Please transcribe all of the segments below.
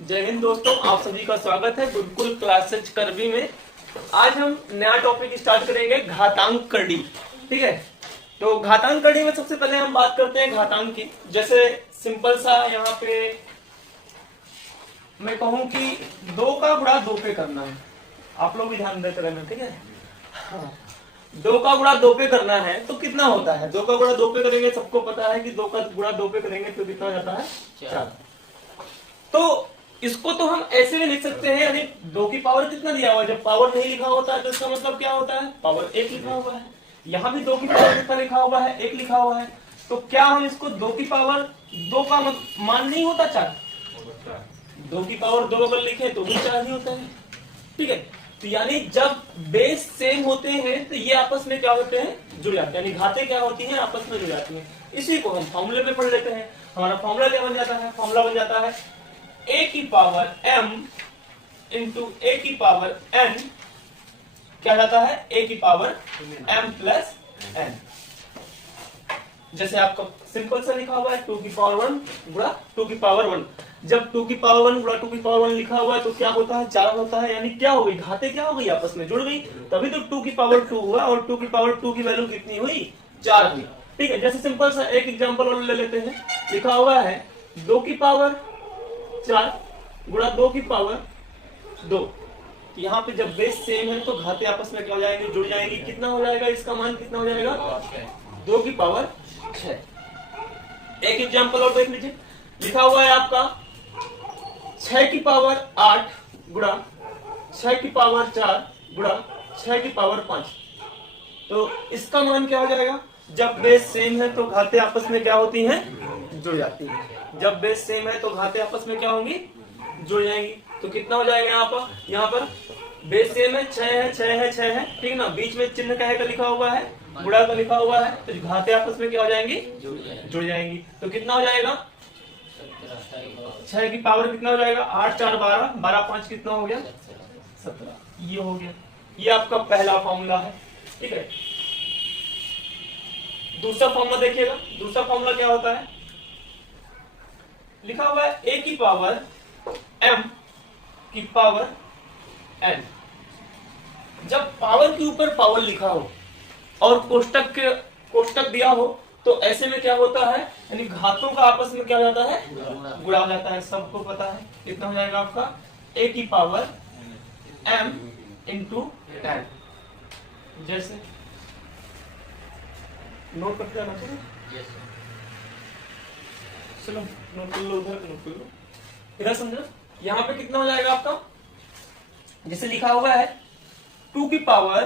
जय हिंद दोस्तों, आप सभी का स्वागत है गुरुकुल क्लासेज करवी में। आज हम नया टॉपिक स्टार्ट करेंगे, घातांक कड़ी। ठीक है, तो घातांक कड़ी में सबसे पहले हम बात करते हैं घातांक की। जैसे सिंपल सा यहाँ पे मैं कहूं कि 2 का गुणा 2 पे करना है, आप लोग भी ध्यान देते रहना। ठीक है, हाँ। 2 का गुणा 2 पे करना है तो कितना होता है? 2 का गुणा 2 पे करेंगे, सबको पता है कि 2 का गुणा 2 पे करेंगे तो कितना जाता है? 4। तो इसको तो हम ऐसे भी लिख सकते हैं, यानी 2 की पावर कितना दिया हुआ है। जब पावर नहीं लिखा होता है तो इसका मतलब क्या होता है? पावर 1 लिखा हुआ है। यहाँ भी 2 की पावर कितना लिखा हुआ है? 1 लिखा हुआ है। तो क्या हम इसको 2 की पावर 2 का मान नहीं होता 4? 2 की पावर 2 अगर लिखे तो भी 4 ही होता है। ठीक है, तो यानी जब बेस सेम होते हैं तो ये आपस में क्या होते हैं? जुड़ जाते हैं, यानी घातें क्या होती हैं? आपस में जुड़ जाती हैं। इसी को हम फॉर्मूले में पढ़ लेते हैं। हमारा फॉर्मूला क्या बन जाता है? फॉर्मूला बन जाता है a की पावर m इंटू a की पावर n, क्या जाता है? a की पावर m प्लस n। जैसे आपका सिंपल सा लिखा हुआ है 2 की पावर 1 गुणा 2 की पावर 1। जब 2 की पावर 1 गुणा 2 की पावर 1 लिखा हुआ है तो क्या होता है? 4 होता है। यानी क्या हो गई? घाते क्या हो गई? आपस में जुड़ गई, तभी तो 2 की पावर 2 हुआ। और 2 की पावर 2 की वैल्यू कितनी हुई? 4 हुई। ठीक है, जैसे सिंपल सा एक एग्जांपल और ले लेते हैं। लिखा हुआ है 2 की पावर 4 गुणा 2 की पावर 2। यहाँ पे जब बेस सेम है तो घाते आपस में क्या हो जाएंगे? जुड़ जाएंगी। कितना हो जाएगा? इसका मान कितना हो जाएगा? 2 की पावर 6। एक एग्जांपल और देख लीजिए। लिखा हुआ है आपका 6 की पावर 8 गुणा 6 की पावर 4 गुणा 6 की पावर 5। तो इसका मान क्या हो जाएगा? जब बेस सेम है तो घाते आपस में क्या होती हैं? जुड़ जाती है। जब बेस सेम है तो घाते आपस में क्या होंगी? जुड़ जाएंगी। तो कितना हो जाएगा? यहाँ पर बेस सेम है, 6 है, 6 है, 6 है। ठीक ना, बीच में चिन्ह कहे का लिखा हुआ है, गुणा का लिखा हुआ है, तो घाते आपस में क्या हो जाएंगी? जुड़ जाएंगी। तो कितना हो जाएगा? 6 की पावर कितना हो जाएगा? 8 4 12, 12 5 कितना हो गया? 17। ये हो गया। ये आपका पहला फॉर्मूला है। ठीक है, दूसरा फॉर्मूला देखिएगा। दूसरा फॉर्मूला क्या होता है? लिखा हुआ है a की पावर m की पावर n। जब पावर के ऊपर पावर लिखा हो और कोष्टक दिया हो तो ऐसे में क्या होता है? यानी घातों का आपस में क्या हो जाता है? गुणा हो जाता है। सबको पता है। कितना हो जाएगा आपका? a की पावर m इंटू n। जैसे नोट करते जाना चाहिए। चलो नोट कर लो, उधर नोट कर लो, इधर समझो। यहाँ पे कितना हो जाएगा आपका? जैसे लिखा हुआ है 2 की पावर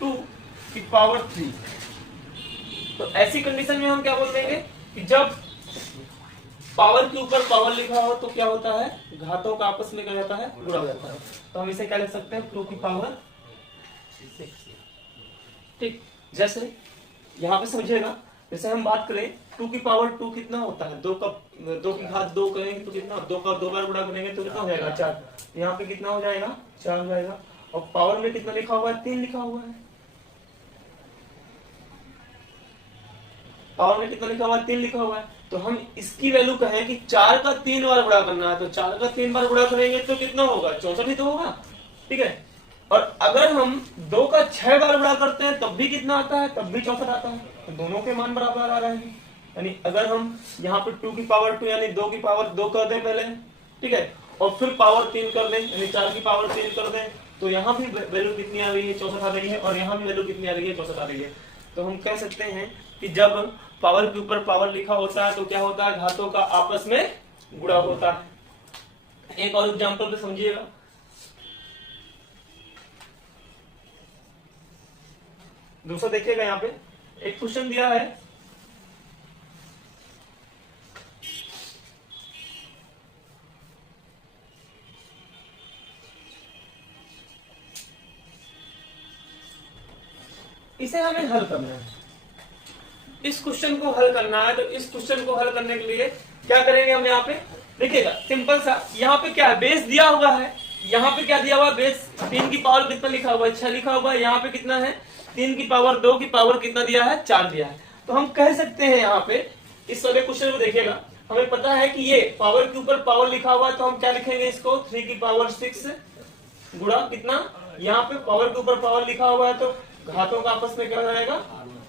2 की पावर 3। तो ऐसी कंडीशन में हम क्या बोल देंगे कि जब पावर के ऊपर पावर लिखा हो तो क्या होता है? घातों का आपस में क्या जाता है? गुणा हो जाता है। तो हम इसे क्या लिख सकते हैं? 2 की पावर 6। ठीक, जैसे यहाँ पे समझिएगा। जैसे हम बात करें 2 की पावर 2 कितना होता है? 2 की घात 2 करेंगे तो कितना? 2 का 2 बार गुणा करेंगे तो कितना हो जाएगा? 4। यहाँ पे कितना हो जाएगा? 4 हो जाएगा। और पावर में कितना लिखा हुआ है? 3 लिखा हुआ है। पावर में कितना लिखा हुआ है? 3 लिखा हुआ है। तो हम इसकी वैल्यू कहें कि 4 का 3 बार गुणा करना है, तो 4 का 3 बार गुणा करेंगे तो कितना होगा? 64 ही तो होगा। ठीक है, और अगर हम 2 का 6 बार गुणा करते हैं तब भी कितना आता है? तब भी 64 आता है। तो दोनों के मान बराबर आ रहे हैं। यानी अगर हम यहाँ पे 2 की पावर 2 यानी 2 की पावर 2 कर दें पहले, ठीक है, और फिर पावर 3 कर दें, यानी 4 की पावर 3 कर दें, तो यहाँ भी वैल्यू कितनी आ रही है? 64 आ रही है। और यहाँ भी वैल्यू कितनी आ रही है? 64 आ रही है। तो हम कह सकते हैं कि जब पावर के ऊपर पावर लिखा होता है तो क्या होता है? घातों का आपस में गुणा होता है। एक और एग्जाम्पल पे समझिएगा। दूसरा देखिएगा, यहाँ पे एक क्वेश्चन दिया है। इसे हमें हल करना है। इस क्वेश्चन को हल करना है। तो इस क्वेश्चन को हल करने के लिए क्या करेंगे हम? यहाँ पे देखिएगा, सिंपल सा। यहाँ पे क्या है? बेस दिया हुआ है। यहाँ पे क्या दिया हुआ है? बेस 3 की पावर कितना लिखा हुआ है? 6 लिखा हुआ है। यहाँ पे कितना है? 3 की पावर 2 की पावर कितना दिया है? 4 दिया है। तो हम कह सकते हैं यहाँ पे इस वाले क्वेश्चन को देखिएगा, हमें पता है कि ये पावर के ऊपर पावर लिखा हुआ है, तो हम क्या लिखेंगे इसको 3 की पावर 6 गुणा कितना, यहाँ पे पावर के ऊपर पावर लिखा हुआ है तो घातों का आपस में क्या हो जाएगा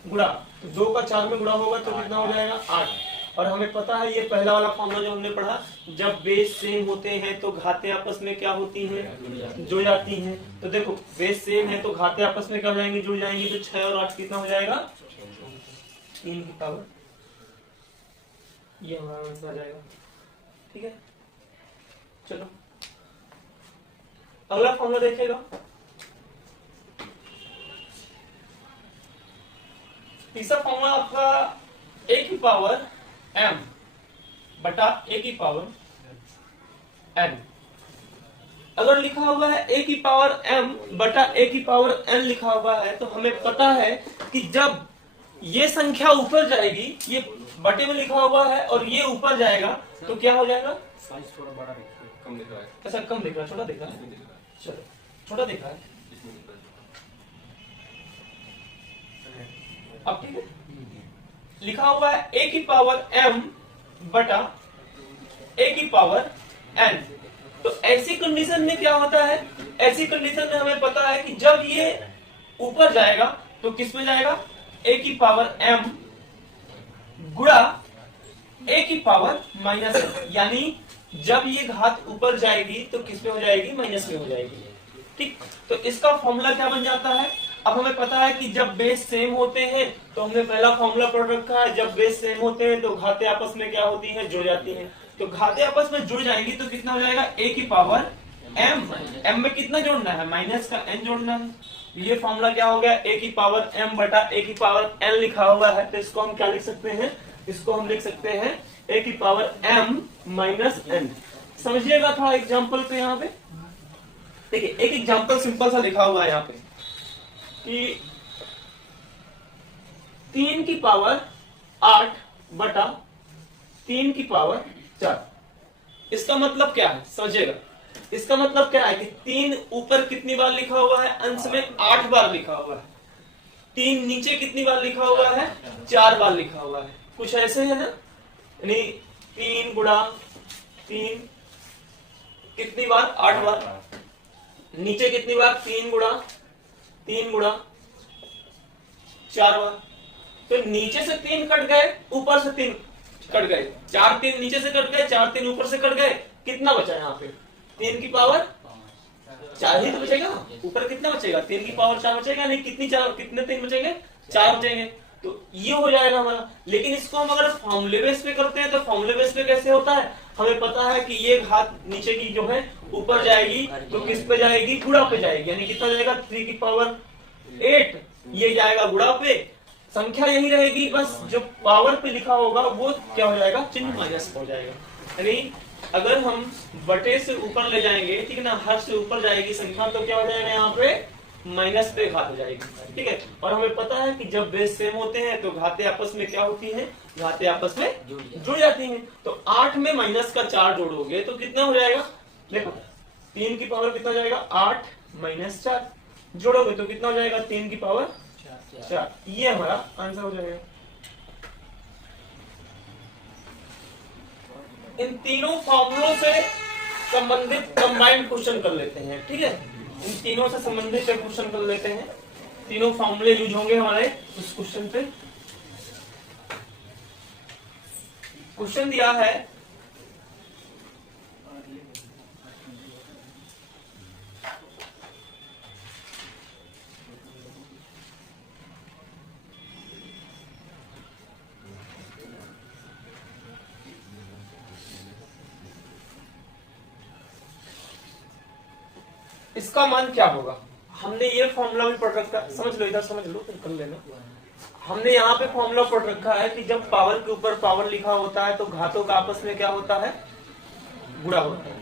गुणा, तो 2 का 4 में गुणा होगा तो कितना हो जाएगा 8। और हमें पता है ये पहला वाला फॉर्मूला जो हमने पढ़ा, जब बेस सेम होते हैं तो घातें आपस में क्या होती हैं, जुड़ जाती हैं। तो देखो बेस सेम है तो घातें आपस में क्या हो जाएंगी, जुड़ जाएंगी, तो 6 और 8 कितना हो जाएगा 3 की पावर, ये हमारा आंसर आ जाएगा। ठीक है, चलो अगला फॉर्मूला देखेगा। तीसरा फॉर्मूला आपका a की पावर m बटा a की पावर n। अगर लिखा हुआ है a की पावर m बटा a की पावर n लिखा हुआ है, तो हमें पता है कि जब ये संख्या ऊपर जाएगी, ये बटे में लिखा हुआ है और ये ऊपर जाएगा तो क्या हो जाएगा, साइज थोड़ा बड़ा कम दिख रहा है। ऐसा कम दिख रहा है, छोटा दिख रहा है, चलो छोटा दिख रहा है अब। ठीक है, लिखा हुआ है a की पावर m बटा a की पावर n। तो ऐसी कंडीशन में क्या होता है, ऐसी कंडीशन में हमें पता है कि जब ये ऊपर जाएगा तो किस में जाएगा, a की पावर m गुणा a की पावर माइनस m, यानी जब ये घात ऊपर जाएगी तो किस में हो जाएगी, माइनस में हो जाएगी। ठीक, तो इसका फॉर्मूला क्या बन जाता है, अब हमें पता है कि जब बेस सेम होते हैं, तो हमने पहला फॉर्मूला पढ़ रखा है, जब बेस सेम होते हैं तो घातें आपस में क्या होती हैं, जुड़ जाती हैं। तो घातें आपस में जुड़ जाएंगी तो कितना हो जाएगा, a की पावर m, m में कितना जोड़ना है, माइनस का n जोड़ना है। ये फॉर्मूला क्या हो गया, a की पावर m बटा a की पावर n लिखा हुआ है, तो इसको हम क्या लिख सकते हैं, इसको हम लिख सकते हैं a की पावर m माइनस n। समझिएगा थोड़ा एग्जाम्पल पे, यहाँ पे देखिए एक एग्जाम्पल सिंपल सा लिखा हुआ है यहाँ पे कि 3 की पावर 8 बटा 3 की पावर 4। इसका मतलब क्या है, समझिएगा, इसका मतलब क्या है कि 3 ऊपर कितनी बार लिखा हुआ है, अंश में 8 बार लिखा हुआ है, 3 नीचे कितनी बार लिखा हुआ है, 4 बार लिखा हुआ है, कुछ ऐसे है ना, यानी 3 गुणा 3 कितनी बार, 8 बार, नीचे कितनी बार, 3 गुणा 4 बार। तो नीचे से 3 कट गए, ऊपर से 3 कट गए, 4 3 नीचे से कट गए, 4 3 ऊपर से कट गए, कितना बचा यहाँ पे, 3 की पावर 4 ही तो बचेगा, ऊपर कितना बचेगा, 3 की पावर 4 बचेगा, नहीं कितनी 4, कितने 3 बचेंगे, 4 बचेंगे, तो ये हो जाएगा हमारा। लेकिन इसको हम अगर फॉर्मूले बेस पे करते हैं तो फॉर्मूले बेस पे कैसे होता है, हमें पता है कि ये घात नीचे की जो है ऊपर जाएगी तो किस पे जाएगी, गुणा पे जाएगी, यानी कितना जाएगा 3 की पावर 8, ये जाएगा गुणा पे, संख्या यही रहेगी, बस जो पावर पे लिखा होगा वो क्या हो जाएगा, चिन्ह माइनस हो जाएगा। यानी अगर हम बटे से ऊपर ले जाएंगे, ठीक है ना, हर से ऊपर जाएगी संख्या तो क्या हो जाएगा, यहाँ पे माइनस पे घात हो जाएगी। ठीक है, और हमें पता है कि जब बेस सेम होते हैं तो घातें आपस में क्या होती हैं, घातें आपस में जुड़ जाती हैं। तो 8 में माइनस का 4 जोड़ोगे तो कितना हो जाएगा, देखो 3 की पावर कितना हो जाएगा, 8 माइनस 4 जोड़ोगे तो कितना हो जाएगा, 3 की पावर 4। ये हमारा आंसर हो जाएगा। इन तीनों फॉर्मूलों से संबंधित कंबाइंड क्वेश्चन कर लेते हैं। ठीक है, इन तीनों से संबंधित क्वेश्चन कर लेते हैं, तीनों फॉर्मूले यूज होंगे हमारे उस क्वेश्चन पे। क्वेश्चन दिया है इसका मान क्या होगा। हमने ये फॉर्मूला भी पढ़ रखा है, समझ लो, इधर समझ लो फिर कर लेना। हमने यहाँ पे फॉर्मूला पढ़ रखा है कि जब पावर के ऊपर पावर लिखा होता है तो घातों का आपस में क्या होता है, गुणा होता है।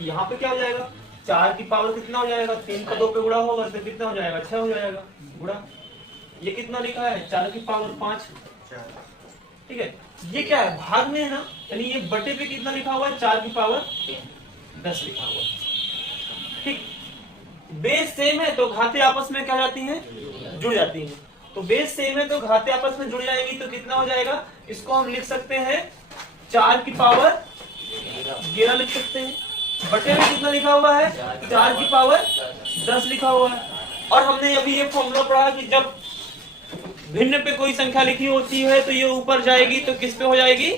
यहाँ पे क्या हो जाएगा, 4 की पावर कितना हो जाएगा, 3 का 2 पे गुणा होगा तो कितना हो जाएगा, 6 हो जाएगा गुणा। ये कितना लिखा है, 4 की पावर 5। ठीक है, ये क्या है, भाग में है ना, यानी ये बटे पे कितना लिखा हुआ है, 4 की पावर 10 लिखा हुआ है। ठीक, बेस सेम है तो घातें आपस में क्या जाती हैं, जुड़ जाती हैं। तो बेस सेम है तो घाते आपस में जुड़ जाएंगी, तो कितना हो जाएगा, इसको हम लिख सकते हैं 4 की पावर 11 लिख सकते हैं। बटे में कितना लिखा हुआ है, 4 की पावर 10 लिखा हुआ है। और हमने अभी ये फॉर्मूला पढ़ा कि जब भिन्न पे कोई संख्या लिखी होती है तो ये ऊपर जाएगी तो किस पे हो जाएगी,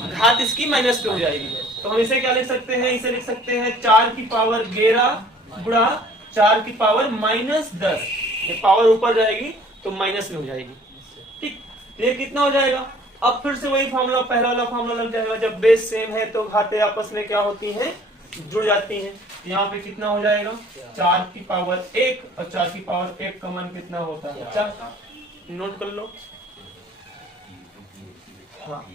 घात इसकी माइनस पे हो जाएगी। तो हम इसे क्या लिख सकते हैं, इसे लिख सकते हैं 4 की पावर 11 गुणा 4 की पावर -10। ये पावर ऊपर जाएगी तो माइनस में हो जाएगी। ठीक, ये कितना हो जाएगा, अब फिर से वही फॉर्मूला, पहला वाला फॉर्मूला लग जाएगा। जब बेस सेम है तो घाते आपस में क्या होती हैं, जुड़ जाती हैं। यहाँ पे कितना हो जाएगा, 4 की पावर 1 और 4 की पावर 1 का मान कितना होता है, 4। नोट कर लो। हाँ,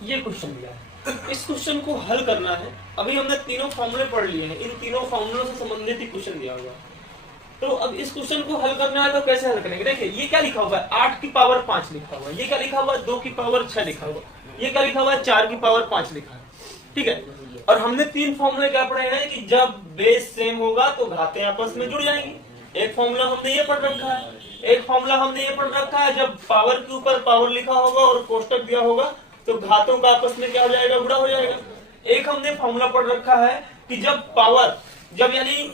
ये क्वेश्चन दिया है, इस क्वेश्चन को हल करना है। अभी हमने तीनों फॉर्मूले पढ़ लिए हैं, इन तीनों फॉर्मूलों से संबंधित ही क्वेश्चन दिया हुआ है। तो अब इस क्वेश्चन को हल करना है तो कैसे हल करेंगे। देखिए ये क्या लिखा हुआ है, 8 की पावर 5 लिखा हुआ है, ये क्या लिखा हुआ है, 2 की पावर 6 लिखा हुआ है, ये क्या लिखा हुआ है, 4 की पावर 5 लिखा है। ठीक है, और हमने 3 फॉर्मूले क्या पढ़े हैं कि जब बेस सेम होगा तो घातें आपस में जुड़ जाएंगी। एक फॉर्मूला हमने ये पढ़ रखा है, एक फॉर्मूला हमने ये पढ़ रखा है, जब पावर के ऊपर पावर लिखा होगा और कोष्टक दिया होगा तो घातों का आपस में क्या हो जाएगा, गुणा हो जाएगा। एक हमने फॉर्मूला पढ़ रखा है कि जब पावर, जब यानी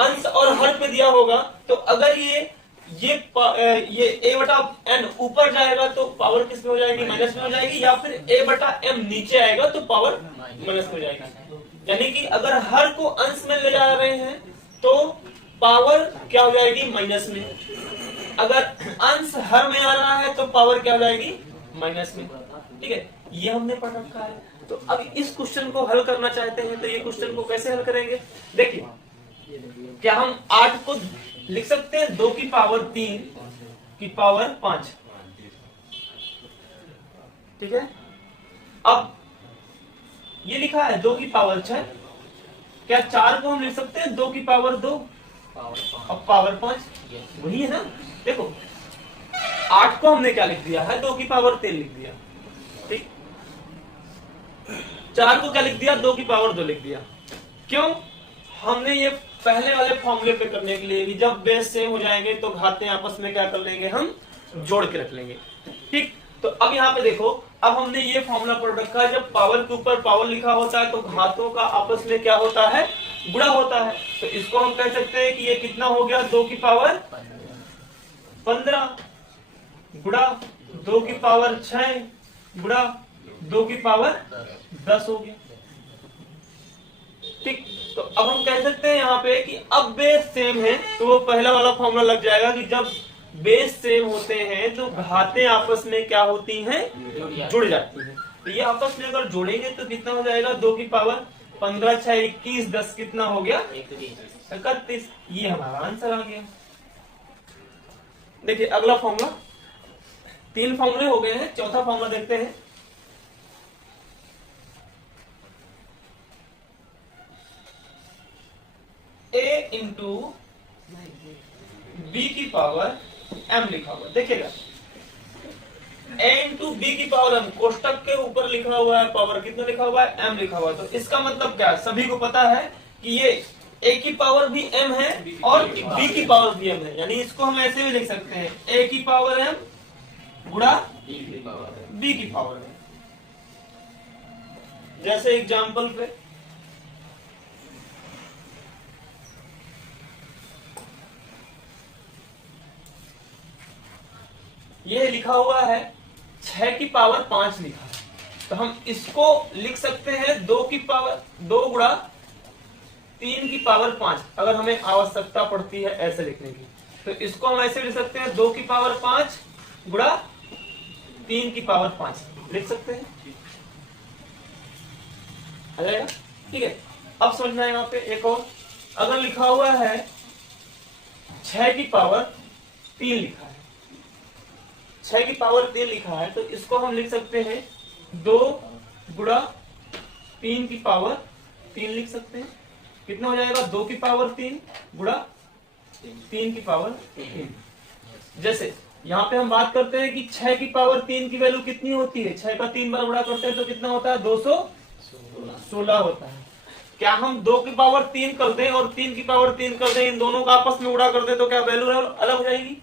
अंश और हर पे दिया होगा तो अगर ये a बटा n ऊपर जाएगा तो पावर किस में हो जाएगी, माइनस में हो जाएगी, या फिर a बटा m नीचे आएगा तो पावर माइनस में हो जाएगी। यानी कि अगर हर को अंश में ले जा रहे हैं तो पावर क्या हो जाएगी, माइनस में। अगर अंश हर में आ रहा है तो पावर क्या हो जाएगी, माइनस में। ठीक है, ये हमने पढ़ रखा है। तो अब इस क्वेश्चन को हल करना चाहते हैं तो ये क्वेश्चन को कैसे हल करेंगे। देखिए, क्या हम 8 को लिख सकते हैं 2 की पावर 3 की पावर 5। ठीक है, अब ये लिखा है 2 की पावर 6, क्या 4 को हम लिख सकते हैं 2 की पावर 2 अब पावर 5, वही है ना। देखो 8 को हमने क्या लिख दिया है, 2 की पावर 3 लिख दिया। ठीक, 4 को क्या लिख दिया, 2 की पावर 2 लिख दिया। क्यों, हमने ये पहले वाले फॉर्मूले पे करने के लिए, जब बेस सेम हो जाएंगे तो घातें आपस में क्या कर लेंगे, हम जोड़ के रख लेंगे। ठीक, तो अब यहाँ पे देखो, अब हमने ये फॉर्मूला पढ़ रखा है, जब पावर के ऊपर पावर लिखा होता है तो घातों का आपस में क्या होता है, गुणा होता है। तो इसको हम कह सकते हैं कि ये कितना हो गया, 2 की पावर 15 गुणा 2 की पावर 6 गुणा 2 की पावर 10 हो गया। ठीक, तो अब हम कह सकते हैं यहाँ पे कि अब बेस सेम है तो वो पहला वाला फॉर्मूला लग जाएगा कि जब बेस सेम होते हैं तो घातें आपस में क्या होती हैं, जुड़ जाती हैं। तो ये आपस में अगर जोड़ेंगे तो कितना हो जाएगा, 2 की पावर 15 6 21 10 कितना हो गया, 31। ये हमारा आंसर आ गया। देखिए अगला फॉर्मूला, 3 फॉर्मूले हो गए हैं, चौथा फॉर्मूला देखते हैं। a इंटू बी की पावर m लिखा हुआ, देखिएगा a इंटू बी की पावर m, कोष्टक के ऊपर लिखा हुआ है पावर कितना लिखा हुआ है, m लिखा हुआ है। तो इसका मतलब क्या है, सभी को पता है कि ये a की पावर भी m है और b की पावर भी m है। यानी इसको हम ऐसे भी लिख सकते हैं, a की पावर m गुणा b की पावर m। जैसे एग्जाम्पल पे ये लिखा हुआ है 6 की पावर 5 लिखा है, तो हम इसको लिख सकते हैं 2 की पावर 2 गुणा 3 की पावर 5, अगर हमें आवश्यकता पड़ती है ऐसे लिखने की। तो इसको हम ऐसे लिख सकते हैं 2 की पावर 5 गुणा 3 की पावर 5 लिख सकते हैं, आ जाएगा। ठीक है, अब समझना है यहाँ पे एक और, अगर लिखा हुआ है 6 की पावर 3 लिखा है, 6 की पावर 3 लिखा है, तो इसको हम लिख सकते हैं 2 गुणा 3 की पावर 3 लिख सकते हैं। कितना हो जाएगा, 2 की पावर 3 गुणा 3 की पावर 3। जैसे यहाँ पे हम बात करते हैं कि 6 की पावर 3 की वैल्यू कितनी होती है, 6 का 3 बार गुणा करते हैं तो कितना होता है, 216 होता है। क्या हम 2 की पावर 3 कर दें और 3 की पावर 3 कर दें, इन दोनों का आपस में गुणा कर दें तो क्या वैल्यू अलग हो जाएगी?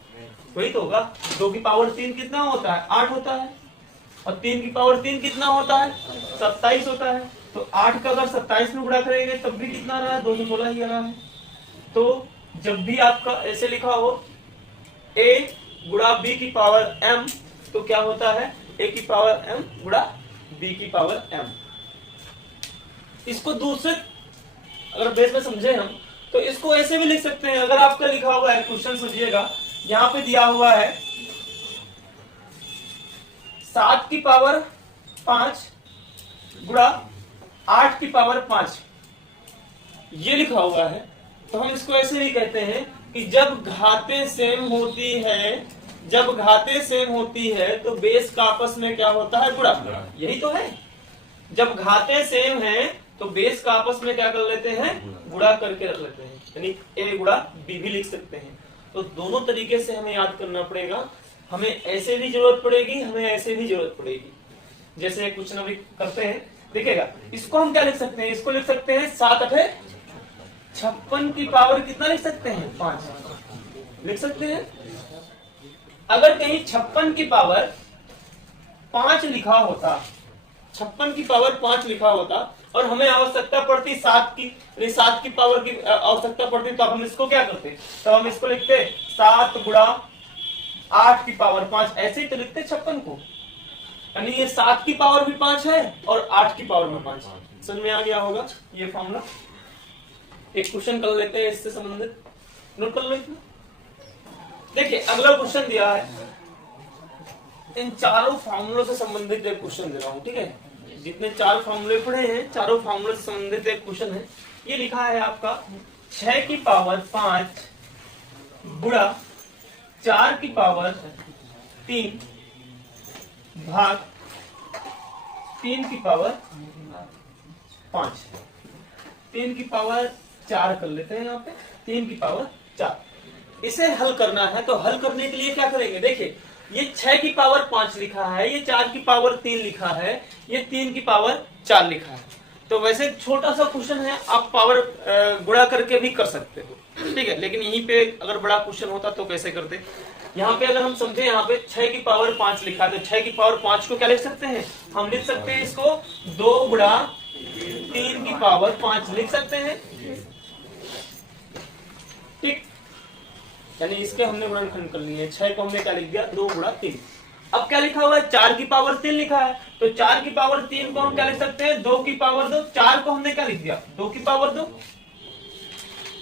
वही तो होगा। 2 की पावर 3 कितना होता है, 8 होता है, और 3 की पावर 3 कितना होता है, 27 होता है। तो 8 का अगर 27 में गुणा करेंगे तब भी कितना आ रहा है, 216 ही आ रहा है। तो जब भी आपका ऐसे लिखा हो a गुणा b की पावर m, तो क्या होता है, a की पावर m गुणा b की पावर m। इसको दूसरे अगर बेस में समझे हम तो इसको ऐसे भी लिख सकते हैं। अगर आपका लिखा हुआ है, क्वेश्चन समझिएगा, यहाँ पे दिया हुआ है 7 की पावर 5 गुणा 8 की पावर 5, ये लिखा हुआ है। तो हम इसको ऐसे ही कहते हैं कि जब घातें सेम होती है, जब घातें सेम होती है तो बेस का आपस में क्या होता है, गुणा। यही तो है, जब घातें सेम हैं तो बेस का आपस में क्या कर लेते हैं, गुणा करके रख लेते हैं, यानी a गुणा b भी लिख सकते हैं। तो दोनों तरीके से हमें याद करना पड़ेगा। हमें ऐसे भी जरूरत पड़ेगी, हमें ऐसे भी जरूरत पड़ेगी। जैसे कुछ ना भी करते हैं, देखिएगा, इसको हम क्या लिख सकते हैं, इसको लिख सकते हैं 7 8 56 की पावर कितना लिख सकते हैं, 5 लिख सकते हैं। अगर कहीं 56 की पावर 5 लिखा होता, 56 की पावर 5 लिखा होता और हमें आवश्यकता पड़ती 7 की, 7 की पावर की आवश्यकता पड़ती, तो हम इसको क्या करते, तो हम इसको लिखते 7 गुणा 8 की पावर 5, ऐसे ही तो लिखते 56 को। यानी ये 7 की पावर भी 5 है और 8 की पावर में 5। समझ में आ गया होगा ये फॉर्मूला। एक क्वेश्चन कर लेते हैं इससे संबंधित, नोट कर लेते हैं। देखिए अगला क्वेश्चन दिया है, इन चारों फॉर्मूलों से संबंधित एक क्वेश्चन दे रहा हूं, ठीक है। जितने 4 फॉर्मूले पढ़े हैं, चारों फॉर्मूले से संबंधित एक क्वेश्चन है। ये लिखा है आपका 6 की पावर 5 गुणा 4 की पावर 3 भाग 3 की पावर 5। 3 की पावर 4 कर लेते हैं, यहाँ पे 3 की पावर 4। इसे हल करना है, तो हल करने के लिए क्या करेंगे, देखिए ये 6 की पावर 5 लिखा है, ये 4 की पावर 3 लिखा है, ये 3 की पावर 4 लिखा है। तो वैसे छोटा सा क्वेश्चन है, आप पावर गुणा करके भी कर सकते हो, ठीक है। लेकिन यहीं पे अगर बड़ा क्वेश्चन होता तो कैसे करते। यहाँ पे अगर हम समझे, यहाँ पे 6 की पावर 5 लिखा है, तो 6 की पावर 5 को क्या लिख सकते हैं, हम लिख सकते हैं इसको 2 गुणा 3 की पावर 5 लिख सकते हैं, ठीक। यानी इसके हमने गुणनखंड कर लिए। 6 को हमने क्या लिख दिया, 2 गुणा 3। अब क्या लिखा हुआ है, 4 की पावर 3 लिखा है, तो 4 की पावर 3 को हम क्या लिख सकते हैं, 2 की पावर 2। 4 को हमने क्या लिख दिया, 2 की पावर 2,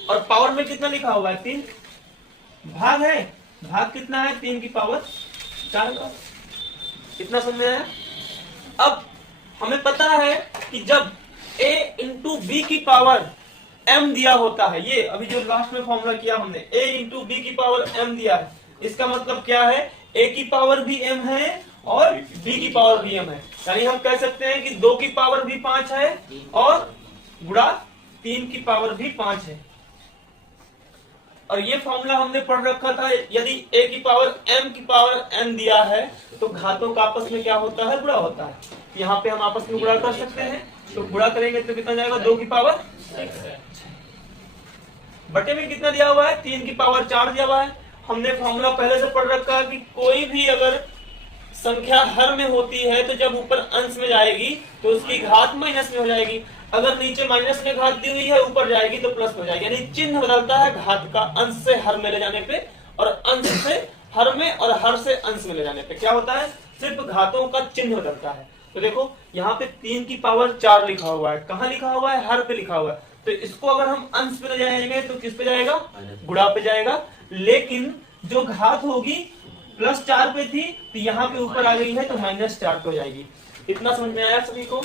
और पावर में कितना लिखा हुआ है, 3। भाग है, भाग कितना है, 3 की पावर 4 का। इतना समझ में आया। अब हमें पता है कि जब a इंटू बी की पावर m दिया होता है, ये अभी जो लास्ट में फॉर्मूला किया हमने, a इंटू बी की पावर m दिया है, इसका मतलब क्या है, a की पावर भी m है और b की पावर भी m है। यानी हम कह सकते हैं कि 2 की पावर भी 5 है और गुणा 3 की पावर भी 5 है। और ये फॉर्मूला हमने पढ़ रखा था, यदि a की पावर m की पावर n दिया है तो घातों का आपस में क्या होता है, गुणा होता है। यहाँ पे हम आपस में गुणा कर सकते हैं, तो गुणा करेंगे तो कितना जाएगा, 2 की पावर 6। बटे में कितना दिया हुआ है, 3 की पावर 4 दिया हुआ है। हमने फॉर्मूला पहले से पढ़ रखा है कि कोई भी अगर संख्या हर में होती है तो जब ऊपर अंश में जाएगी तो उसकी घात माइनस में हो जाएगी। अगर नीचे माइनस में घात दी हुई है, ऊपर जाएगी तो प्लस में हो जाएगी। यानी चिन्ह बदलता है घात का, अंश से हर में ले जाने पे और अंश से हर में और हर से अंश में ले जाने पे क्या होता है, सिर्फ घातों का चिन्ह बदलता है। तो देखो यहाँ पे 3 की पावर 4 लिखा हुआ है, कहाँ लिखा हुआ है, हर पे लिखा हुआ है। तो इसको अगर हम अंश पे ले जाएंगे तो किस पे जाएगा, गुणा पे जाएगा। लेकिन जो घात होगी +4 पे थी, तो यहाँ पे ऊपर आ गई है तो -4 पे हो जाएगी। इतना समझ में आया सभी को।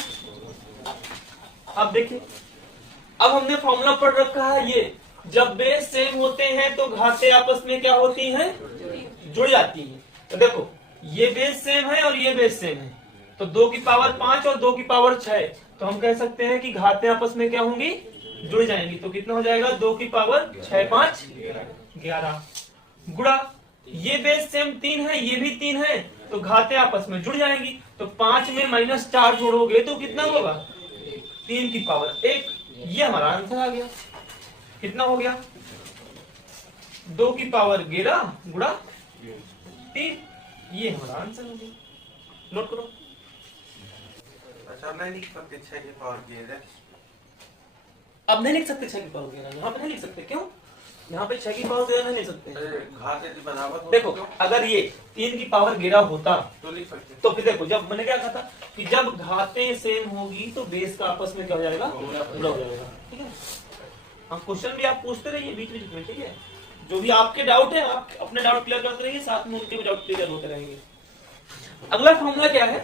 अब देखिए, अब हमने फॉर्मूला पढ़ रखा है, ये जब बेस सेम होते हैं तो घातें आपस में क्या होती हैं, जुड़ जाती हैं। तो देखो ये बेस सेम है और ये बेस सेम है, तो 2 की पावर 5 और 2 की पावर 6, तो हम कह सकते हैं कि घातें आपस में क्या होंगी, जुड़ जाएंगी। तो कितना हो जाएगा, 2 की पावर 6 5 11 गुणा ये बेस सेम 3 है, ये भी 3 है, तो घातें आपस में जुड़ जाएंगी। तो 5 में -4 जोड़ोगे तो कितना होगा? 3 की पावर 1। ये हमारा आंसर आ गया। कितना हो गया? 2 की पावर 11 गुणा 3। ये हमारा आंसर हो गया। नोट करो। अच्छा, मैं लिख सकते 6 की पावर 11। अब नहीं लिख सकते 6 की पावर 11, यहाँ पे नहीं लिख सकते। क्यों? यहाँ पे 6 की पावर 11 नहीं लिख सकते। घात यदि बराबर हो देखो, तो अगर ये 3 की पावर 11 होता तो लिख सकते। तो फिर देखो, जब मैंने क्या कहा था कि जब घातें सेम होगी तो बेस का आपस में क्या हो जाएगा? जुड़ा हो जाएगा। ठीक है, हम क्वेश्चन भी आप पूछते रहिए बीच बीच में। ठीक है, जो भी आपके डाउट है आप अपने डाउट क्लियर करते रहिए, साथ में उनके भी डाउट क्लियर होते रहेंगे। अगला फॉर्मूला क्या है?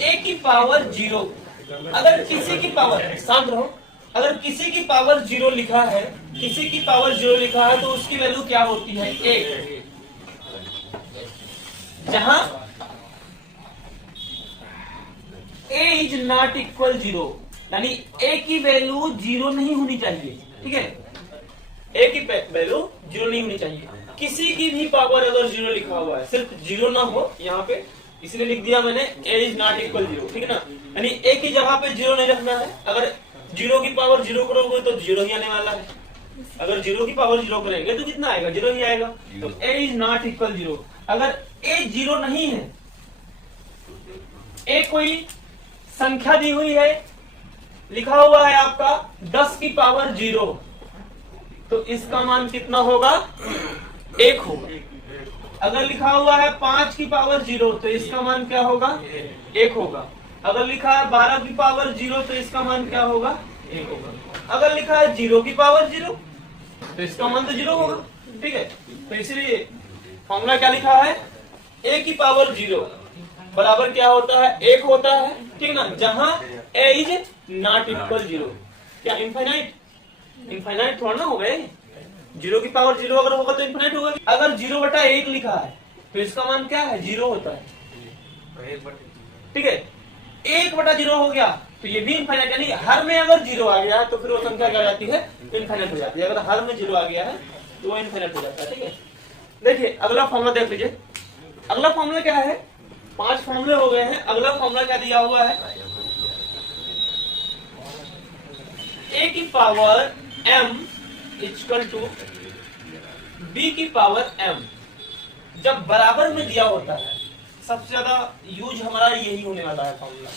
a की पावर 0। अगर किसी की पावर, शांत रहो, अगर किसी की पावर 0 लिखा है, किसी की पावर 0 लिखा है तो उसकी वैल्यू क्या होती है? 1। जहां a इज नॉट इक्वल 0, यानी a की वैल्यू 0 नहीं होनी चाहिए। ठीक है, a की वैल्यू 0 नहीं होनी चाहिए। किसी की भी पावर अगर 0 लिखा हुआ है, सिर्फ 0 ना हो यहाँ पे, इसलिए लिख दिया मैंने a इज नॉट इक्वल 0। ठीक है ना, यानी a की जगह पे 0 नहीं रखना है। अगर 0 की पावर 0 करोगे तो 0 ही आने वाला है। अगर 0 की पावर 0 करेंगे तो कितना आएगा? 0 ही आएगा। तो a इज नॉट इक्वल 0। अगर a 0 नहीं है, a कोई संख्या दी हुई है, लिखा हुआ है आपका 10 की पावर 0, तो इसका मान कितना होगा? 1 होगा। अगर लिखा हुआ है 5 की पावर 0, तो इसका मान क्या होगा? 1 होगा। अगर लिखा है 12 की पावर 0, तो इसका मान क्या होगा? 1 होगा। अगर लिखा है 0 की पावर 0, तो इसका मान तो 0 होगा। ठीक है, तो इसलिए फॉर्मूला क्या लिखा है? a की पावर 0 बराबर क्या होता है? 1 होता है। ठीक है ना, जहां a इज नॉट इक्वल 0। क्या इनफाइनाइट? इनफाइनाइट थोड़ा ना हो गए। 0 की पावर 0 अगर होगा तो इनफाइनाइट होगा। अगर 0/1 लिखा है तो इसका मान क्या है? 0 होता है। ठीक है, 1/0 हो गया तो ये भी इनफाइनाइट, यानी हर में अगर 0 आ गया तो फिर वो संख्या क्या हो जाती है? इनफाइनाइट हो जाती है। अगर हर में 0 आ गया है तो वो इनफाइनाइट हो जाता है। ठीक है, देखिए अगला फॉर्मूला देख लीजिए। अगला फॉर्मूला क्या है? 5 फॉर्मूले हो गए हैं। अगला फॉर्मूला क्या दिया हुआ है? a की power m equal to b की पावर m। जब बराबर में दिया होता है, सबसे ज्यादा यूज हमारा यही होने वाला है फॉर्मूला।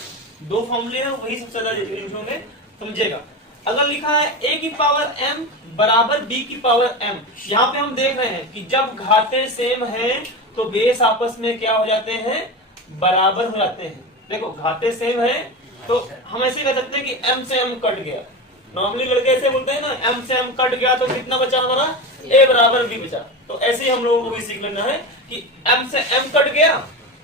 2 फॉर्मूले हैं, वही सबसे ज्यादा यूज होंगे, समझेगा। अगर लिखा है a की पावर m बराबर b की पावर m, यहाँ पे हम देख रहे हैं कि जब घातें सेम हैं तो बेस आपस में क्या हो जाते हैं? बराबर हो जाते हैं। देखो, घातें सेम है तो हम ऐसे कह सकते हैं कि m से m कट गया। नॉर्मली लड़के ऐसे बोलते हैं ना, m से m कट गया तो कितना बचा हमारा? a बराबर b बचा। तो ऐसे ही हम लोगों को भी सीख लेना है कि m से m कट गया,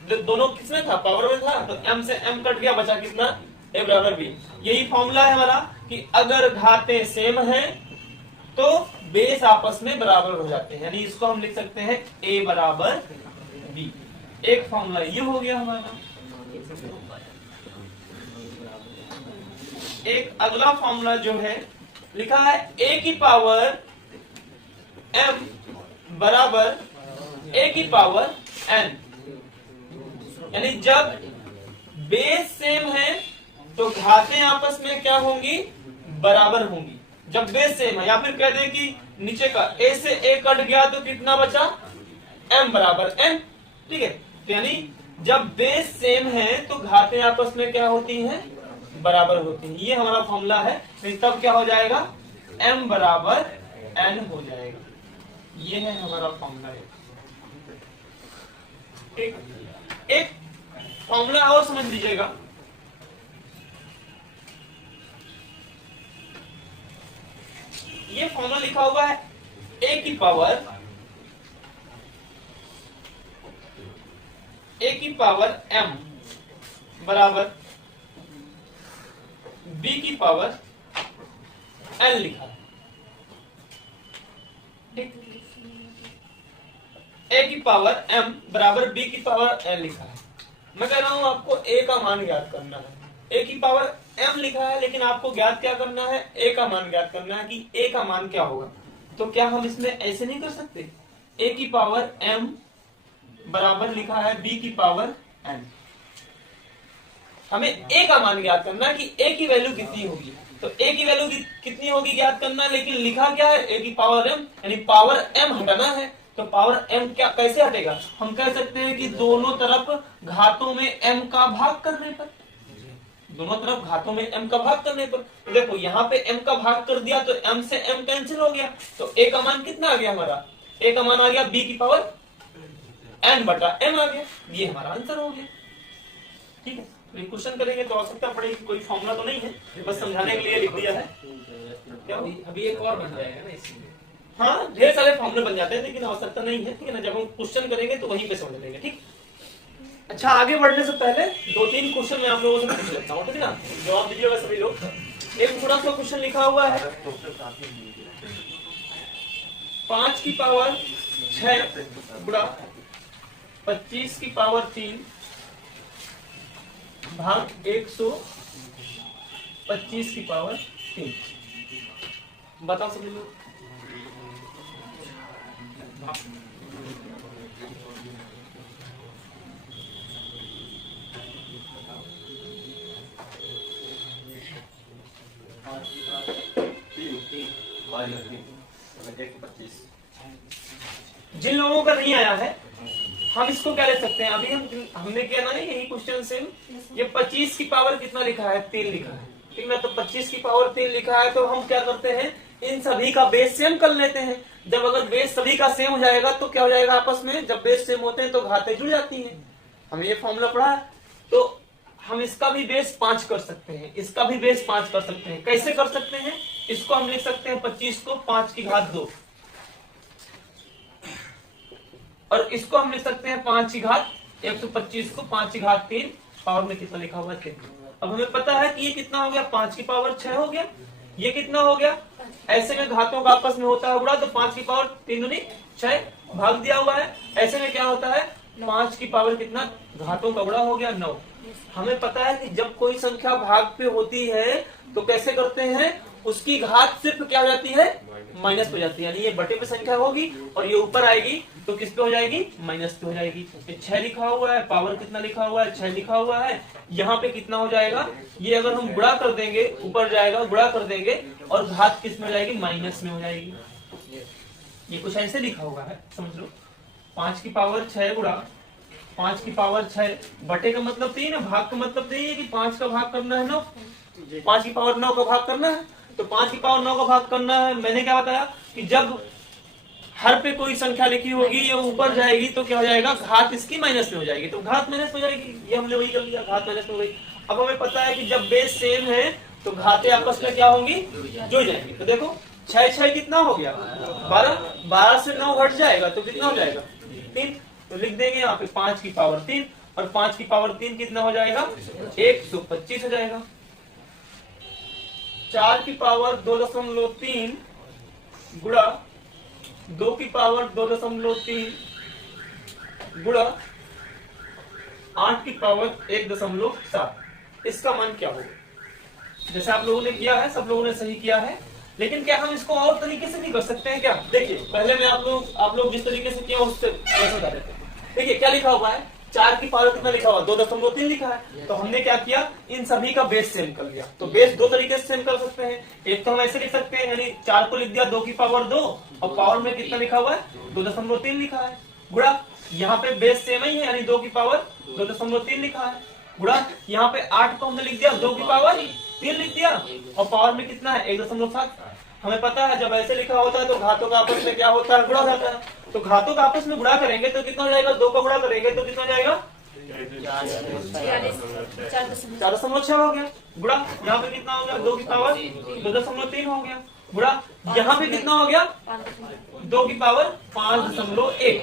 दोनों किसमें था? पावर में था। तो m से m कट गया, बचा कितना? a बराबर b। यही फॉर्मूला है हमारा कि अगर घातें सेम हैं तो बेस आपस में बराबर हो जाते हैं, यानी इसको हम लिख सकते हैं a बराबर b। एक फॉर्मूला ये हो गया हमारा। एक अगला फॉर्मूला जो है, लिखा है a की पावर m बराबर a की पावर n, यानी जब बेस सेम है तो घातें आपस में क्या होंगी? बराबर होंगी। जब बेस सेम है, या फिर कह दें कि नीचे का a से a कट गया तो कितना बचा? m बराबर n। ठीक है, तो यानी जब बेस सेम है तो घातें आपस में क्या होती हैं? बराबर होती हैं। ये हमारा फॉर्मूला है। तो तब क्या हो जाएगा? m बराबर n हो जाएगा। ये है हमारा फॉर्मूला। एक फॉर्मूला और समझ लीजिएगा। ये फॉर्मूला लिखा हुआ है a की पावर m बराबर b की पावर n लिखा है। ठीक, a की पावर m बराबर b की पावर n लिखा है। मैं कह रहा हूं आपको a का मान ज्ञात करना है। a की पावर m लिखा है, लेकिन आपको ज्ञात क्या करना है? a का मान ज्ञात करना है कि a का मान क्या होगा। तो क्या हम इसमें ऐसे नहीं कर सकते? a की पावर m बराबर लिखा है b की पावर n। हमें a का मान ज्ञात करना कि a की वैल्यू कितनी होगी, तो a की वैल्यू कितनी होगी ज्ञात करना, लेकिन लिखा क्या है a की पावर m, यानी पावर m हटाना है। तो पावर m क्या कैसे हटेगा? हम कह सकते हैं कि दोनों तरफ घातों में m का भाग करने पर, दोनों तरफ घातों में m का भाग करने पर। तो देखो यहाँ पे m का भाग कर दिया तो m से m कैंसिल हो गया, तो a का मान कितना आ गया हमारा? a का मान आ गया b की पावर n बटा m आ गया। ये हमारा आंसर हो गया। ठीक है, तो क्वेश्चन करेंगे तो आवश्यकता पड़ेगी, कोई फॉर्मूला तो नहीं है, बस समझाने के लिए लिख दिया है। क्या अभी एक और बन जाएगा ना इसमें। हाँ, ढेर सारे फॉर्मूले बन जाते हैं, लेकिन आवश्यकता नहीं है। ठीक है ना, जब हम क्वेश्चन करेंगे तो वहीं पे समझ लेंगे। ठीक, अच्छा आगे बढ़ने से पहले 2-3 क्वेश्चन मैं आप लोगों से पूछ लेता हूँ, ठीक है ना, जवाब दीजिएगा सभी लोग। एक थोड़ा सा क्वेश्चन लिखा हुआ है 5 की पावर 6 गुणा 25 की पावर 3 भाग 125 की पावर 3। बताओ सभी लोग। जिन लोगों का नहीं आया है हम इसको क्या ले सकते हैं? अभी हमने क्या ना यही क्वेश्चन से ये 25 की पावर कितना लिखा है? 3 लिखा है, ठीक ना। तो 25 की पावर 3 लिखा है, तो हम क्या करते हैं, इन सभी का बेस सेम कर लेते हैं। जब अगर बेस सभी का सेम हो जाएगा तो क्या हो जाएगा आपस में, जब बेस सेम होते हैं तो घातें जुड़ जाती हैं। हमने ये फॉर्मूला पढ़ा है, तो हम इसका भी बेस 5 कर सकते हैं, इसका भी बेस 5 कर सकते हैं। कैसे कर सकते हैं? इसको हम लिख सकते हैं 25 को 5 की घात 2, और इसको हम लिख सकते हैं 5 की घात 125 को 5 की घात 3, पावर में कितना लिखा हुआ है 3। अब हमें पता है कि ये कितना हो गया, 5 की पावर 6 हो गया, ये कितना हो गया, ऐसे में घातों का आपस में होता है गुणा, तो 5 की पावर 3 दूनी 6 भाग दिया हुआ है। ऐसे में क्या होता है, 5 की पावर कितना, घातों का गुणा हो गया 9। हमें पता है कि जब कोई संख्या भाग पे होती है तो कैसे करते हैं, उसकी घात सिर्फ क्या हो जाती है, माइनस हो जाती है, यानी ये बटे पे संख्या होगी और ये ऊपर आएगी तो किस पे हो जाएगी, माइनस पे हो जाएगी। ये 6 लिखा हुआ है, पावर कितना लिखा हुआ है, 6 लिखा हुआ है, यहाँ पे कितना हो जाएगा, ये अगर हम गुणा कर देंगे ऊपर जाएगा, गुणा कर देंगे और घात किस में हो जाएगी, माइनस में हो जाएगी। ये कुछ ऐसे लिखा हुआ है, समझ लो। 5 की पावर 6 गुणा 5 की पावर 6, बटे का मतलब 3 है, भाग का मतलब यही है कि 5 का भाग करना है 9, 5 की पावर 9 का भाग करना है, तो 5 की पावर 9 का भाग करना है। मैंने क्या बताया कि जब हर पे कोई संख्या लिखी होगी ये ऊपर जाएगी तो क्या हो जाएगा, घात इसकी माइनस में हो जाएगी, तो घात माइनस हो जाएगी, ये हमने वही कर लिया, घात माइनस में हो गई। अब हमें पता है कि जब बेस सेम है तो घातें आपस में क्या होंगी, जुड़ जाएंगी। तो देखो 6 कितना हो गया, 12 से 9 घट जाएगा तो कितना हो जाएगा, 3। तो लिख देंगे यहाँ पे 5 की पावर 3, और 5 की पावर 3 कितना हो जाएगा, 125 हो जाएगा। 4 की पावर 2.3 गुणा 2 की पावर 2.3 गुणा 8 की पावर 1.7, इसका मान क्या होगा? जैसे आप लोगों ने किया है, सब लोगों ने सही किया है, लेकिन क्या हम इसको और तरीके से नहीं कर सकते हैं क्या? देखिए पहले मैं आप लोग जिस तरीके से किया उससे बता देते हैं। देखिए क्या लिखा हुआ है, 4 की पावर कितना लिखा हुआ, 2.3 लिखा है, तो हमने क्या किया, इन सभी का बेस सेम कर लिया। तो बेस दो तरीके से सेम कर सकते हैं, एक तो हम ऐसे लिख सकते हैं, यानी 4 को लिख दिया 2 की पावर 2, और पावर में कितना लिखा हुआ है, 2.3 लिखा है, गुणा यहाँ पे बेस सेम ही है, यानी 2 की पावर 2.3 लिखा है, गुणा यहाँ पे 8 को हमने लिख दिया 2 की पावर 3 लिख दिया, और पावर में कितना है 1.7। हमें पता है जब ऐसे लिखा होता है तो घातों का आपस में क्या होता है, गुणा होता है। तो घातों का आपस में गुणा करेंगे तो कितना हो जाएगा, 2 का गुणा करेंगे तो कितना हो जाएगा, 4.6 हो गया, गुणा यहाँ पे कितना हो गया, 2 की पावर 2.3 हो गया, गुणा यहाँ पे कितना हो गया, 2 की पावर 5.1।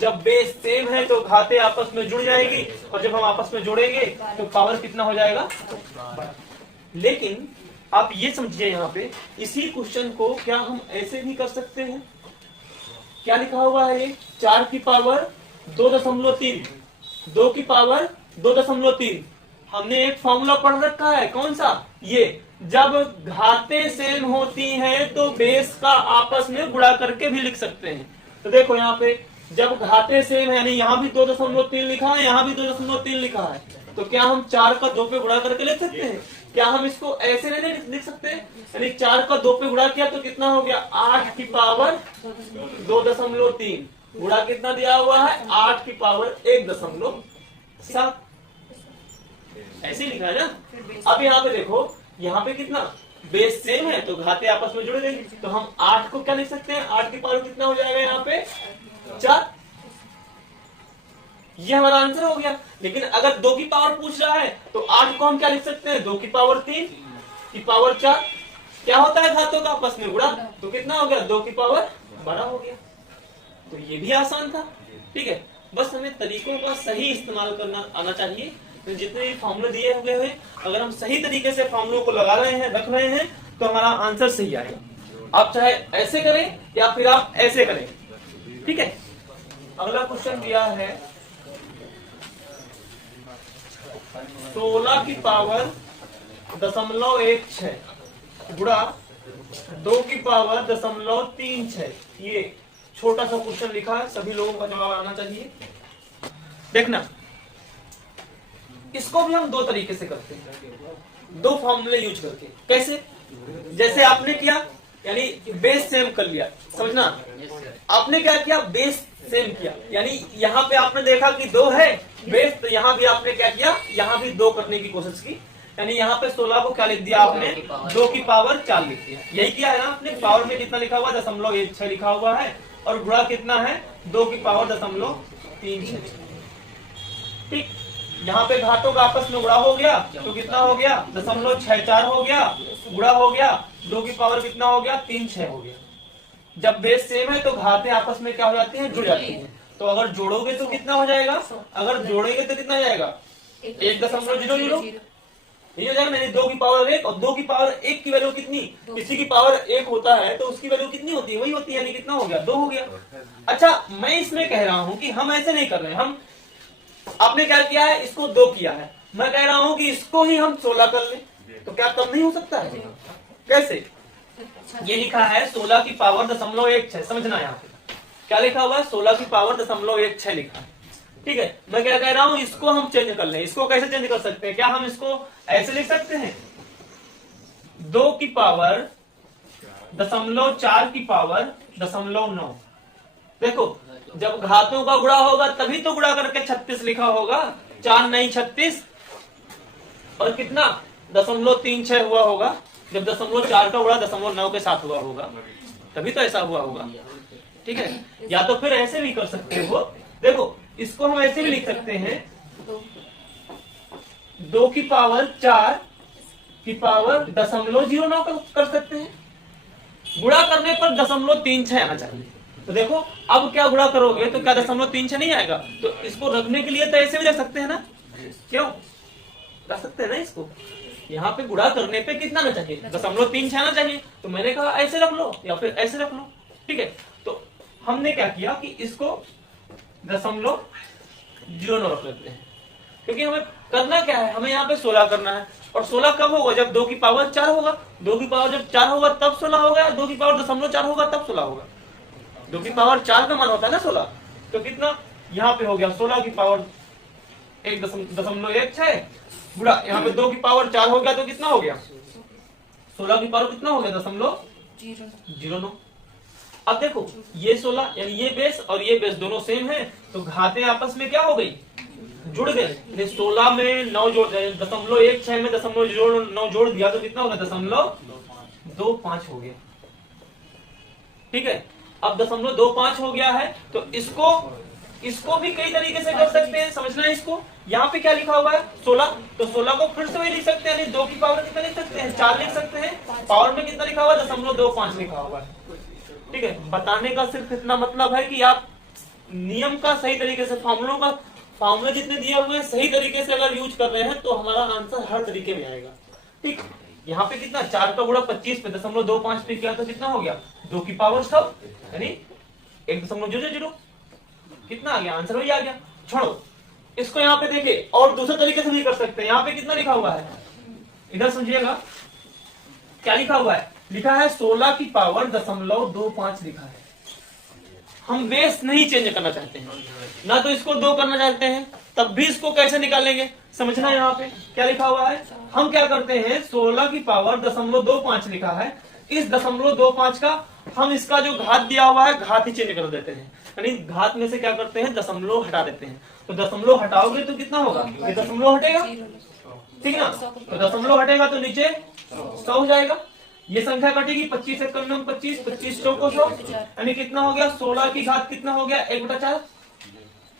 जब बेस सेम है तो घातें आपस में जुड़ जाएगी, और जब हम आपस में जोड़ेंगे तो पावर कितना हो जाएगा। लेकिन आप ये समझिए, यहाँ पे इसी क्वेश्चन को क्या हम ऐसे भी कर सकते हैं, क्या लिखा हुआ है, ये 4 की पावर 2.3, 2 की पावर 2.3, हमने एक फॉर्मूला पढ़ रखा है, कौन सा? ये, जब घातें सेम होती हैं तो बेस का आपस में गुणा करके भी लिख सकते हैं। तो देखो यहाँ पे जब घातें सेम है, यानी यहाँ भी 2.3 लिखा है, यहाँ भी 2.3 लिखा है, तो क्या हम 4 का 2 पे गुणा करके लिख सकते हैं? क्या हम इसको ऐसे नहीं लिख सकते? यानी 4 का 2 पे गुणा किया तो कितना हो गया? 8 की पावर 2.3, गुणा कितना दिया हुआ है? 8 की पावर 1.7। ऐसे लिखा है ना। अब यहाँ पे देखो, यहाँ पे कितना बेस सेम है तो घाते आपस में जुड़ गई, तो हम 8 को क्या लिख सकते हैं? 8 की पावर कितना हो जाएगा यहाँ पे? 4। ये हमारा आंसर हो गया। लेकिन अगर 2 की पावर पूछ रहा है तो 8 को हम क्या लिख सकते हैं? 2 की पावर 3 की पावर 4। क्या होता है घातों का आपस में गुणा, तो कितना हो गया? 2 की पावर 12 हो गया। तो ये भी आसान था। ठीक है, बस हमें तरीकों का सही इस्तेमाल करना आना चाहिए। तो जितने भी फॉर्मूले दिए हुए हैं, अगर हम सही तरीके से फॉर्मूलों को लगा रहे हैं, रख रहे हैं, तो हमारा आंसर सही आएगा। आप चाहे ऐसे करें या फिर आप ऐसे करें। ठीक है, अगला क्वेश्चन दिया है 16 की पावर 0.16 गुणा 2 की पावर 0.36। ये छोटा सा क्वेश्चन लिखा है, सभी लोगों का जवाब आना चाहिए। देखना, इसको भी हम 2 तरीके से करते हैं, 2 फॉर्मूले यूज करके। कैसे? जैसे आपने किया, यानी बेस सेम कर लिया। समझना, आपने क्या किया? बेस सेम किया, यानी यहाँ पे आपने देखा कि 2 है बेस, तो यहाँ भी आपने क्या किया? यहाँ भी 2 करने की कोशिश की, यानी यहाँ पे 16 को क्या लिख दिया आपने? 2 की पावर 4 लिख दिया। यही किया है ना आपने। पावर में कितना लिखा हुआ? 0.16 लिखा हुआ है, और गुणा कितना है? 2 की पावर 0.36। ठीक, यहाँ पे घातों का आपस में गुणा हो गया तो कितना हो गया? 0.64 हो गया, गुणा हो गया 2 की पावर कितना हो गया? 36 हो गया। जब बेस सेम है तो घातें आपस में क्या हो जाती हैं? जुड़ जाती हैं। तो अगर जोड़ोगे तो कितना हो जाएगा? अगर जोड़ेंगे तो कितना जाएगा? 1.00 ये हो जाएगा। मैंने 2 की पावर 1, और 2 की पावर 1 की वैल्यू कितनी? किसी की पावर 1 होता है तो उसकी वैल्यू कितनी होती है? वही होती है, यानी कितना हो गया? 2 हो गया। अच्छा, मैं इसमें कह रहा हूं कि हम ऐसे नहीं कर रहे हैं। हम, आपने क्या किया है? इसको 2 किया है। मैं कह रहा हूं कि इसको ही हम 16 कर लें, तो क्या कम नहीं हो सकता है? कैसे? ये लिखा है 16 की पावर 0.16। समझना, यहाँ पे क्या लिखा हुआ है? 16 की पावर 0.16 लिखा है। ठीक है, मैं क्या कह रहा हूं? इसको हम चेंज कर लें। इसको कैसे चेंज कर सकते हैं? क्या हम इसको ऐसे लिख सकते हैं? 2 की पावर 0.4 की पावर 0.9। देखो, जब घातों का गुणा होगा तभी तो गुणा करके 36 लिखा होगा। 4 नहीं 36, और कितना? 0.36 हुआ होगा। जब 0.4 का गुणा 0.9 के साथ हुआ होगा तभी तो ऐसा हुआ होगा। ठीक है, या तो फिर ऐसे भी कर सकते हो। देखो, इसको हम ऐसे भी लिख सकते हैं, 2 की पावर 4 की पावर 0.09 कर सकते हैं। गुणा करने पर 0.36 आना चाहिए। तो देखो, अब क्या गुणा करोगे तो क्या 0.36 नहीं आएगा? तो इसको रखने के लिए तो ऐसे भी रख सकते हैं ना। क्यों रख सकते हैं ना? इसको यहाँ पे गुणा करने पे कितना आना चाहिए? 0.36 आना चाहिए। तो मैंने कहा ऐसे रख लो या फिर ऐसे रख लो। ठीक है, तो हमने क्या किया कि इसको 0.09 रख लेते हैं, क्योंकि हमें करना क्या है? हमें यहाँ पे 16 करना है। और 16 कब होगा? जब 2 की पावर 4 होगा। 2 की पावर जब 4 होगा तब 16 होगा, 2 की पावर 0.4 होगा तब 16 होगा। 2 की पावर 4 का मान होता है ना 16। तो कितना यहाँ पे हो गया? 16 की पावर 1.16 गुणा यहाँ पे 2 की पावर 4 हो गया तो कितना हो गया? 16 की पावर कितना हो गया? 0.09। अब देखो, ये 16 यानी ये बेस और ये बेस दोनों सेम है, तो घातें आपस में क्या हो गई? जुड़ गए। 16 में 9 जोड़, 0.16 में 0.9 जोड़ दिया तो कितना हो गया? 0.25 हो गया। ठीक है, अब 0.25 हो गया है, तो इसको भी कई तरीके से कर सकते हैं। समझना है इसको। यहाँ पे क्या लिखा हुआ है? 16। तो 16 को फिर से वही लिख सकते हैं, यानी 2 की पावर कितना लिख सकते हैं? 4 लिख सकते हैं। पावर में कितना लिखा हुआ है? 0.25 लिखा हुआ है। ठीक है, बताने का सिर्फ इतना मतलब है कि आप नियम का सही तरीके से, फॉर्मूले जितने दिए हुए हैं सही तरीके से अगर यूज कर रहे हैं तो हमारा आंसर हर तरीके में आएगा। ठीक, यहाँ पे कितना? 4 का गुणा 25 पे 0.25 पे किया तो कितना हो गया? 2 की पावर 7 यानी 1.00। कितना आ गया? आंसर वही आ गया। छोड़ो, इसको यहाँ पे देखिए, और दूसरे तरीके से भी कर सकते हैं। यहाँ पे कितना लिखा हुआ है, इधर समझिएगा क्या लिखा हुआ है, लिखा है 16 की पावर 0.25 लिखा है। हम बेस नहीं चेंज करना चाहते हैं, ना तो इसको 2 करना चाहते हैं, तब भी इसको कैसे निकालेंगे समझना। यहाँ पे क्या लिखा हुआ है, हम क्या करते हैं 16 की पावर 0.25 लिखा है, इस 0.25 का हम इसका जो घात दिया हुआ है घात ही चेंज कर देते हैं, यानी घात में से क्या करते हैं दशमलव हटा देते हैं। तो दशमलव हटाओगे तो कितना होगा, ये दशमलव हटेगा, ठीक ना, तो दशमलव हटेगा तो नीचे 100 हो जाएगा। ये संख्या कटेगी 25 से कम 25, 25 चौको 100, यानी कितना हो गया 16 की घात कितना हो गया 1/4,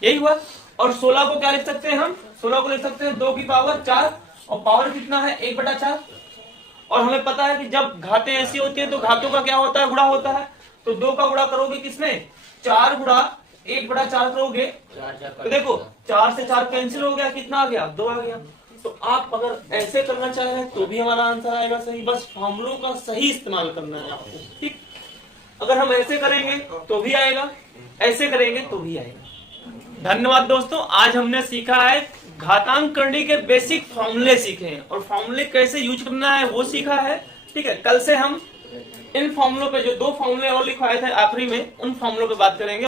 यही हुआ। और 16 को क्या लिख सकते हैं हम, 16 को लिख सकते हैं 2 की पावर 4, और पावर कितना है 1/4। और हमें पता है कि जब घातें ऐसी होती है तो घातों का क्या होता है, गुणा होता है। तो 2 का गुणा करोगे किसमें, 4 गुणा 1/4 करोगे, तो देखो 4 से 4 कैंसिल हो गया, कितना आ गया 2 आ गया। तो आप अगर ऐसे करना चाहें तो भी हमारा आंसर आएगा सही, बस फॉर्मूलों का सही इस्तेमाल करना है आपको, ठीक। अगर हम ऐसे करेंगे तो भी आएगा, ऐसे करेंगे तो भी आएगा। धन्यवाद दोस्तों, आज हमने सीखा है घातांक करने के बेसिक फॉर्मूले सीखे हैं, और फॉर्मूले कैसे यूज करना है वो सीखा है, ठीक है। कल से हम इन फॉर्मूलों पे जो 2 फॉर्मूले और लिखवाए थे आखिरी में, उन फॉर्मूलों पे बात करेंगे।